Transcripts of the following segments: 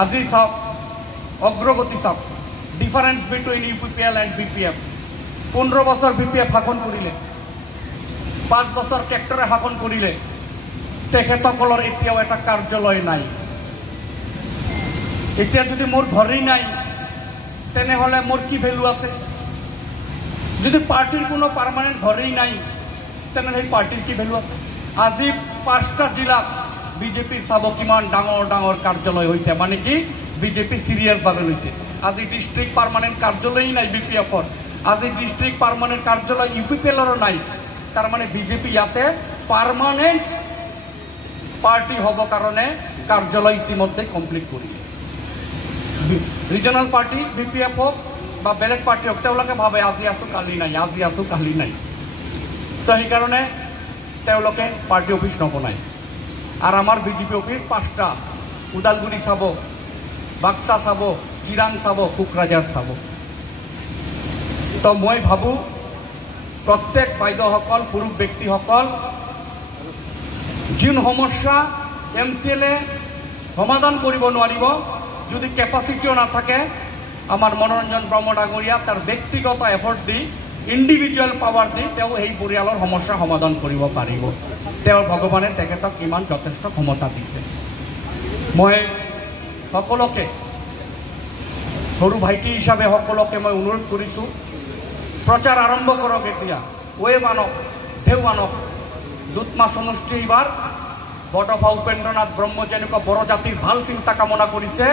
আজি চাওক অগ্ৰগতি চাওক difference between UPPL and BPF 15 বছৰ BPF শাসন কৰিলে 5 বছৰ কেক্টৰে শাসন কৰিলে তেখেতসকলৰ এতিয়াও এটা কাৰ্যালয় নাই এতিয়া যদি মোৰ ঘৰেই নাই তেনেহলে মোৰ কি ভ্যালু আছে যদি পাৰ্টিৰ কোনো পাৰ্মানেন্ট ঘৰেই নাই তেনেহলে এই পাৰ্টিৰ কি ভ্যালু আছে আজি 5টা জিলাত বিজেপি চাব কিমান ডাঙৰ ডাঙৰ কাৰ্যালয় হৈছে মানে কি বিজেপি সিৰিয়াস ভাবে লৈছে আজি ডিস্ট্ৰিক্ট পাৰ্মানেন্ট কাৰ্যালয় নাই বিপিএফৰ আজি ডিস্ট্ৰিক্ট পাৰ্মানেন্ট কাৰ্যালয় UPPLৰ নাই তাৰ মানে বিজেপি ইয়াতে পাৰ্মানেন্ট পাৰ্টি হব কাৰণে কাৰ্যালয় ইতিমধ্যে কমপ্লিট কৰিলে রিজনাল পার্টি BPF হোক বা বেলেগ পার্টি হোক তেওঁলোকে ভাবে আজি আছো কালি নাই আজি আছো কালি নাই তো সেই কারণে তেওঁলোকে পার্টি অফিস নবনায় আর আমার বিজেপি অফিস 5টা উদালগুৰি চাব বাক্সা চাব চিৰাং চাব কোকৰাঝাৰ চাব তো মই ভাবো প্ৰত্যেক বাইদেউসকল পুৰুষ ব্যক্তিসকল যিন সমস্যা MCLA সমাধান কৰিব নোৱাৰিব যদি ক্যাপাসিটিও না থাকে আমাৰ মনোৰঞ্জন ব্ৰহ্ম ডাঙৰীয়া তাৰ ব্যক্তিগত এফৰ্ট দি ইন্ডিভিজুয়াল পাওয়াৰ দি তেও এই পৰিয়ালৰ সমস্যা সমাধান কৰিব পাৰিব তেও ভগৱানে তেখেতক ইমান যথেষ্ট ক্ষমতা দিছে মই সকলোকে সৰু ভাইটি হিসাবে সকলোকে মই অনুৰোধ কৰিছো প্রচার আরম্ভ করক এতিয়া ওয়েব আনক ঢেউ আনক দুধমা সমষ্টি এবার বটফা উপেন্দ্রনাথ ব্রহ্ম যেনেকুৱা বড় জাতিৰ ভাল চিন্তা কামনা কৰিছে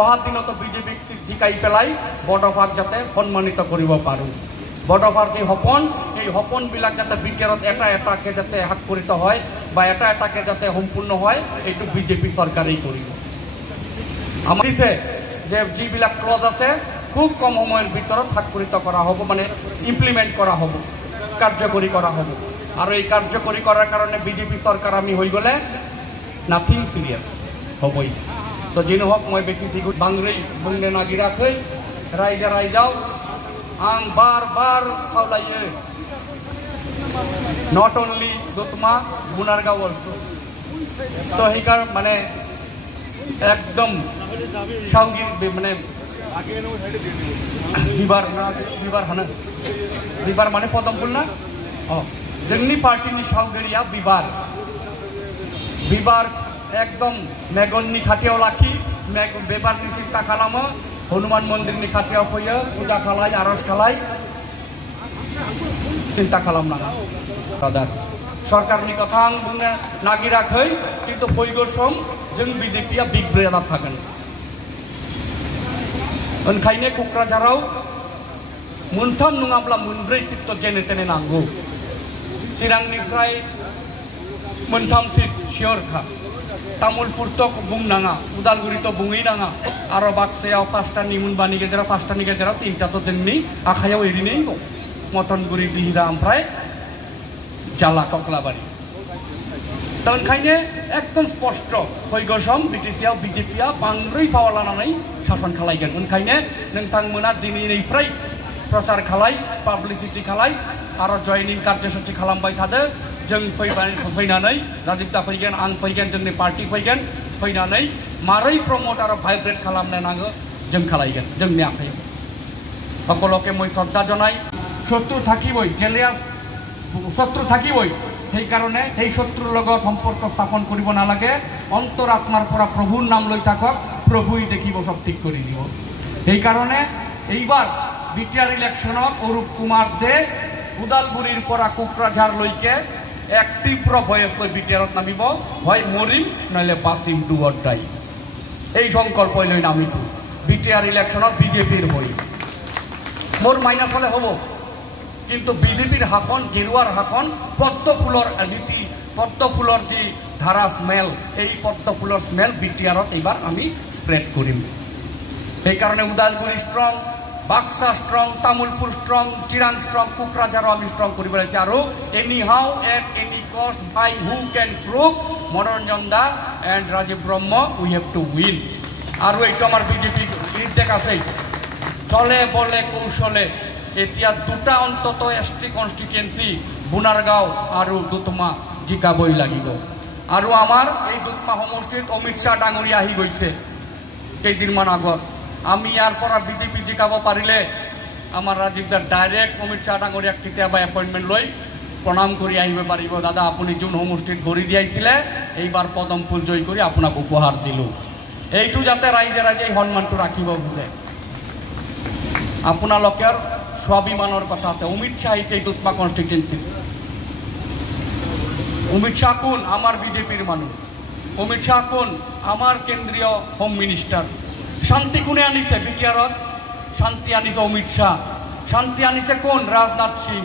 অহা দিনত বিজেপিক জিকাই পেলাই বটফাক যাতে সম্মানিত কৰিব পাৰো বটফাৰ যে সপন এই সপনবিলাক যাতে বিকেৰত এটা এটাকে যাতে সাক্ষৰিত হয় বা এটা এটাকে যাতে সম্পূৰ্ণ হয় এইটো বিজেপি চৰকাৰেই কৰিব আমাৰ দিছে যে যিবিলাক ক্লজ আছে খুব কম সময়েৰ ভিতৰত সাক্ষরিত করা হব মানে ইমপ্লিমেন্ট করা হব কার্যকরী করা হব আর এই কার্যকরী করার কারণে বিজেপি সরকার আমি হয়ে গেলে নাথিং সিরিয়াস হবই তো যিনি হোক মই বেশি দিঘু বাংলাই বুংনে নাগি রাখै রাইজা রাইজাও আং বার খাওলাইয়ে নট অনলি দুধমা গুনারগাঁও অলসো তো সেইকার মানে একদম সাউগির মানে বিবার মানে পদমপুল না जोंनि पार्टीनि सावगारिया बिबार एकदम मेगननि खाथियाव लाखि बिबारनि चिन्ता खालामो हनुमान मन्दिरनि खाथियाव फैयो पूजा खालाय आरज खालाय चिन्ता खालामनाङा ब्रादार सरकारनि कथा आं बुंनो नागिराखै किन्तु फैगौ सम जों बिजेपिया बिग ब्रादार थागोन ओंखायनो क'क्राझाराव मोनथाम नङाब्ला मोनब्रै सिट जेने तेने नांगौ चिरांनिफ्राय मोनथाम सिट सियरखा तामुलपुरथ' बुंनाङा उदालगुरिथ' बुङैनाङा आरो बाक्सायाव 5टानि मोनबानि गेजेराव 5टानि गेजेराव 3टाथ' जोंनि आखायाव ओरैनो दं मटनगुरि दिहिरा ओमफ्राय जाला कक्लाबारि दा ओंखायनो एकदम स्पष्ट फैगौ सम बिटिसिआव बिजेपिआ बांद्राय पावार लानानै शासन खालायगोन ओंखायनो नोंथांमोना दिनैनिफ्राय प्रचार खालाय पाब्लिसिटि खालाय आरो जयनिं कार्यसूचि खालामबाय थादो जों फैनानै राजीव दा फैगोन आं फैगोन जोंनि पार्टी फैगोन फैनानै मारै प्रमोट आरो भाइब्रेट खालामनो नांगौ जों खालायगोन जोंनि आखायाव সকলোকে মই শ্ৰদ্ধা জনাই শত্ৰু থাকিবই জেলিয়াছ শত্ৰু থাকিবই সেই কাৰণে সেই শত্ৰুৰ লগত সম্পৰ্ক স্থাপন কৰিব নালাগে অন্তৰাত্মাৰ পৰা প্ৰভুৰ নাম লৈ থাকক প্ৰভুই দেখিব সব ঠিক কৰি দিব সেই কাৰণে এইবাৰ বিটিআৰ ইলেকশ্যনত অৰূপ কুমাৰ দে উদালগুৰিৰ পৰা কোকৰাঝাৰ লৈকে এক তীব্ৰ ভয়েস লৈ বিটিআৰত নামিব হয় মৰিম নহলে বাচিম ডু অৰ ডাই এই সংকল্প লৈ নামিছো বিটিআৰ ইলেকশ্যনত বিজেপিৰ হৈ মোৰ মাইনাছ হলে হ'ব কিন্তু বিজেপিৰ শাসন গেৰুৱাৰ শাসন পদ্ম ফুলৰ নীতি পদ্ম ফুলৰ যি ধাৰা স্মেল এই পদ্ম ফুলৰ স্মেল বিটিআৰত এইবাৰ আমি স্প্ৰেড কৰিম সেইকাৰণে Udalguri strong Baksa strong Tamulpur strong Chirang strong কোকৰাঝাৰো আমি ষ্ট্ৰং কৰিব লাগিছে আৰু এনি হাউ এট এনি কষ্ট by who can prove Manoranjan da and Rajiv Brahma we have to win আৰু এইটো আমাৰ বিজেপি ইনটেক আছে চলে বলে কৌশলে এতিয়া দুটা অন্তত এছটি কনষ্টিটুৱেঞ্চি বুনাৰগাঁও আৰু দুধমা জিকাবই লাগিব আৰু আমাৰ এই দুধমা সমষ্টিত অমিত শ্বাহ ডাঙৰীয়া আহি গৈছে কেইদিনমান আগত আমি ইয়াৰ পৰা বিজেপি জিকাব পাৰিলে আমাৰ ৰাজীৱদাৰ ডাইৰেক্ট অমিত শ্বাহ ডাঙৰীয়াক কেতিয়াবা এপইণ্টমেণ্ট লৈ প্ৰণাম কৰি আহিব পাৰিব। দাদা আপুনি যোন সমষ্টিত ভৰি দিয়াইছিলে এইবাৰ পদম ফুল জয় কৰি আপোনাক উপহাৰ দিলোঁ। এইটো যাতে ৰাইজে ৰাইজে সন্মানটো ৰাখিব বোলে। আপোনালোকৰ স্বাভিমানৰ কথা আছে। অমিত শ্বাহ আহিছে এই দুধমা কনষ্টিটুৱেঞ্চিত। অমিত শ্বাহ কোন? আমার বিজেপির মানুষ। অমিত শ্বাহ কোন? আমার কেন্দ্রীয় হোম মিনিস্টার। শান্তি কোনে আনিছে? বিটিআরত শান্তি আনিছে অমিত শ্বাহ। শান্তি আনিছে কোন? রাজনাথ সিং।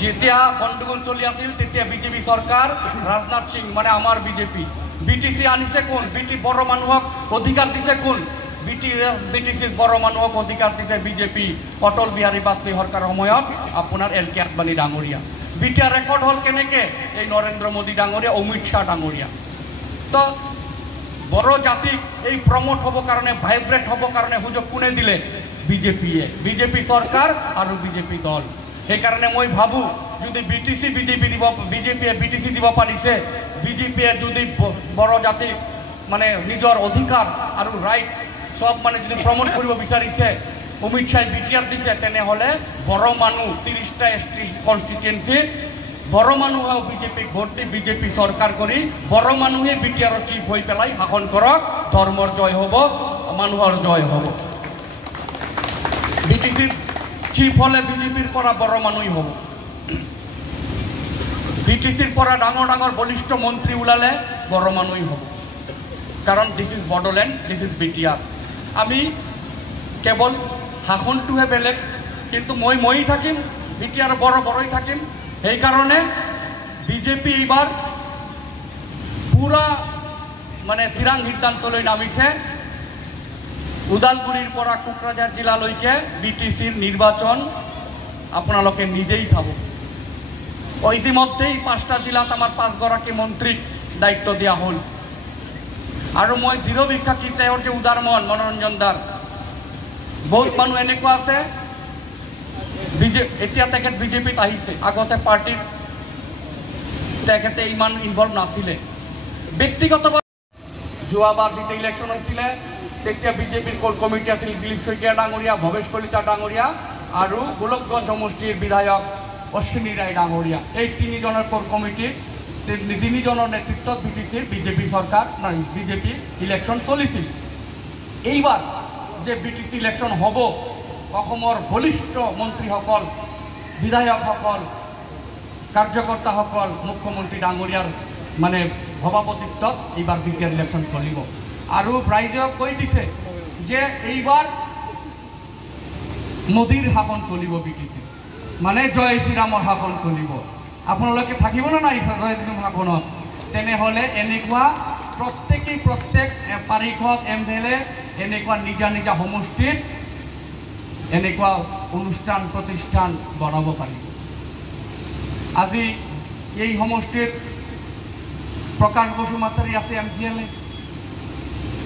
যেতিয়া গণ্ডগোল চলি আছিল তেতিয়া বিজেপি সরকার রাজনাথ সিং মানে আমার বিজেপি। বিটিসি আনিছে কোন? বিটি বড় মানুহক অধিকার দিছে কোন? বিটিসির বড় মানুহক অধিকার দিছে বিজেপি। অটল বিহারী বাজপেয়ী সরকার সময়ত আপনার এল কে আদবানী ডাঙৰীয়া। বিটিআৰ ৰেকৰ্ড হল কেনেকে? এই নৰেন্দ্ৰ মোদী ডাঙৰীয়া, অমিত শ্বাহ ডাঙৰীয়া। তো বড় জাতিক এই প্রমোট হব কারণে ভাইব্রেট হব কারণে সুযোগ কোনে দিলে? বিজেপিয়ে। বিজেপি সরকার আর বিজেপি দল। সেই কারণে মই ভাবো যদি বিটিসি বিজেপিয়ে বিটিসি দিব পাৰিছে, বিজেপিয়ে যদি বড় জাতিক মানে নিজৰ অধিকাৰ আৰু ৰাইট সব মানে যদি প্ৰমোট কৰিব বিচাৰিছে, অমিত শ্বাহ বিটিআর দিছে, তেনেহলে বড় মানুষ 30টা এসটি কনস্টিটুয়েন্সি বড় মানুষ বিজেপিক ভোট দি বিজেপি সরকার করি বড় মানুষে বিটিআর চিফ হয়ে পেলাই শাসন করক। ধর্মর জয় হব, মানুহর জয় হব। বিটিসির চিফ হলে বিজেপির পরা বড় মানুষই হব। বিটিসির পরা ডাঙর ডাঙর বলিষ্ঠ মন্ত্রী ওলালে বড় মানুষই হব। কারণ this is Bodoland, this is BTR. আমি কেবল শাসনটোহে বেলেগ, কিন্তু মই থাকিম, বিটিআর বড়ই থাকিম। সেই কারণে বিজেপি এইবার পুরা মানে থিৰাং সিদ্ধান্ত লৈ নামিছে। ওদালগুৰিৰ পৰা কোকৰাঝাৰ জিলালৈকে বিটিসিৰ নিৰ্বাচন আপোনালোকে নিজেই চাব। ইতিমধ্যেই 5টা জিলাত আমাৰ 5গৰাকী মন্ত্ৰীক দায়িত্ব দিয়া হল। আৰু মই দৃঢ় বিশ্বাসী তেওঁৰ যে উদাৰ মন মনোৰঞ্জন দাৰ, বহুত মানুহ এনেকুৱা আছে এতিয়া তেখেত বিজেপিত আহিছে, আগতে পাৰ্টিত তেখেতে ইমান ইনভলভ নাছিলে। ব্যক্তিগতভাৱে যোৱাবাৰ যেতিয়া ইলেকশ্যন হৈছিলে তেতিয়া বিজেপিৰ কোৰ কমিটি আছিল দিলীপ শইকীয়া ডাঙৰীয়া, ভৱেশ কলিতা ডাঙৰীয়া আৰু গোলকগঞ্জ সমষ্টিৰ বিধায়ক অশ্বিনী ৰায় ডাঙৰীয়া। এই তিনিজনৰ কোৰ কমিটিৰ তিনিজনৰ নেতৃত্বত বিজেপি সৰকাৰ বিজেপি ইলেকশন চলিছিল। এইবাৰ যে বিটিসি ইলেকশন হব, অসমৰ বলিষ্ঠ মন্ত্ৰীসকল, বিধায়কসকল, কাৰ্যকৰ্তাসকল মুখ্যমন্ত্ৰী ডাঙৰীয়াৰ মানে সভাপতিত্বত এইবাৰ বিটিআৰ ইলেকশন চলিব। আৰু ৰাইজক কৈ দিছে যে এইবাৰ মোদীৰ শাসন চলিব বিটিসি, মানে জয় শ্ৰীৰামৰ শাসন চলিব। আপোনালোকে থাকিব না নাই জয় শ্ৰীৰাম শাসনত? তেনেহ'লে এনেকুৱা প্ৰত্যেক পাৰিষদ MLA এনেকুৱা নিজা নিজা সমষ্টিত এনেকুৱা অনুষ্ঠান প্ৰতিষ্ঠান বনাব পাৰিব। আজি এই সমষ্টিত প্ৰকাশ বসুমতাৰী আছে MCLA,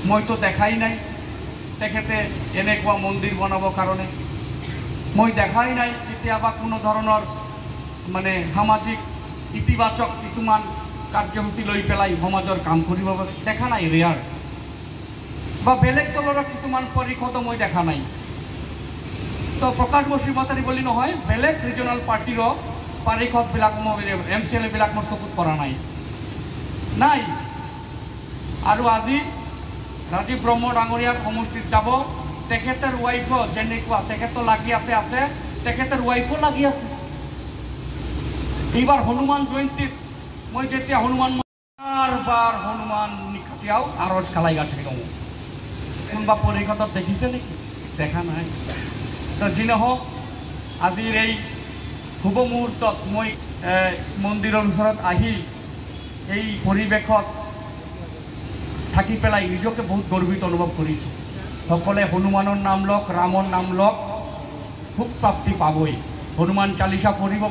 মইতো দেখাই নাই তেখেতে এনেকুৱা মন্দিৰ বনাবৰ কাৰণে। মই দেখাই নাই কেতিয়াবা কোনো ধৰণৰ মানে সামাজিক ইতিবাচক কিছুমান কাৰ্যসূচী লৈ পেলাই সমাজৰ কাম কৰিব পাৰে, দেখা নাই, ৰেয়াৰ। বা বেলেগ দলৰ কিছুমান পৰিষদো মই দেখা নাই। তো প্ৰকাশ বসুমতাৰী বুলি নহয়, বেলেগ ৰিজনাল পাৰ্টিৰো পাৰিষদবিলাক MCLA বিলাক মোৰ চকুত পৰা নাই। আৰু আজি ৰাজীৱ ব্ৰহ্ম ডাঙৰীয়াৰ সমষ্টিত যাব, তেখেতৰ ৱাইফো যেনেকুৱা তেখেতো লাগি আছে, তেখেতৰ ৱাইফো লাগি আছে। এইবাৰ হনুমান জয়ন্তীত মই যেতিয়া বাৰ হনুমান নিখাতিয়াও আৰজ খালাই গেছে কওঁ, কোনোবা পৰিষদত দেখিছে নেকি? দেখা নাই। তো যি নহওক আজিৰ এই শুভ মুহূৰ্তত মই মন্দিৰৰ ওচৰত আহি এই পৰিৱেশত থাকি পেলাই নিজকে বহুত গৰ্বিত অনুভৱ কৰিছোঁ। সকলে হনুমানৰ নাম লওক, ৰামৰ নাম লওক, সুখ প্ৰাপ্তি পাবই। হনুমান চালিচা পঢ়িব।